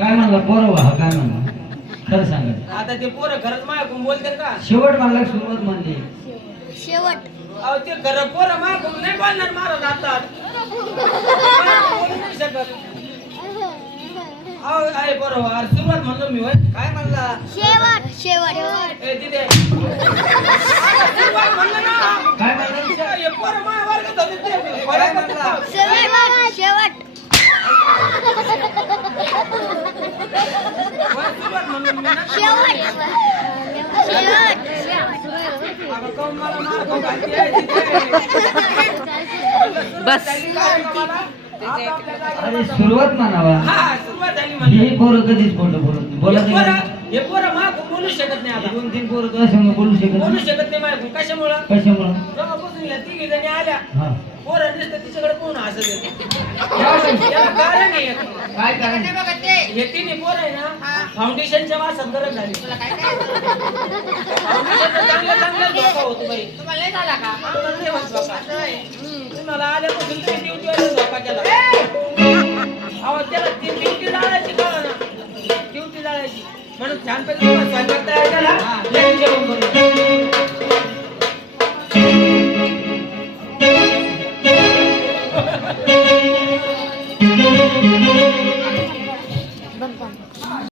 काय म्हणला बरोबर हा काय म्हणला खरं सांगा. आता ते पोरं खरंच माझ्याकडून बोलते का? शेवट म्हणला सुरुवात म्हणली. शेवट. अहो ते खरं पोरं माझ्याकडून नाही बोलणार महाराज आता. बोलू नाही शकत. अहो आहे बरोबर अरे सुरुवात म्हणलो मी होय. काय म्हणला? शेवट शेवट. ए तिथे सुरुवात म्हणलं ना काय म्हणला हे पोरं माझ्या वर्गात होते ते. काय म्हणला शेवट शेवट सुरुवात म्हणलो मी ना. शेवट शेवट अगं काहून मला मार खाऊ घालते आहे तिथे? बस. अरे सुरुवात म्हणावा. हा म्हणजे हे पोरं कधीच बोलत नाही. बोलत हे नाही. पोरं हे बोलू शकत नाही आता. दोन तीन पोरं तुझ्या संग बोलू शकत बोलू नाही. शकत नाही कशामुळं? कशामुळं? जेव्हापासून या तिघी जणी आल्या हा. पोरं नुसतं तिच्याकडे कोण हसत आहे. काय करायचं हे तिन्ही पोरं आहे ना फाउंडेशनच्या वासात गरज झाली. फाउंडेशनचा चांगला चांगला धोका होतो बाई. तुम्हाला नाही झाला का? होत धोका. तुम्हाला आल्यापासून धोका केला. अहो त्याला ती ड्युटी जाळायची कळलं ना ड्युटी जाळायची म्हणून छानपैकी तुम्हाला स्वयंपाक तयार केला. लगेच जेवण करू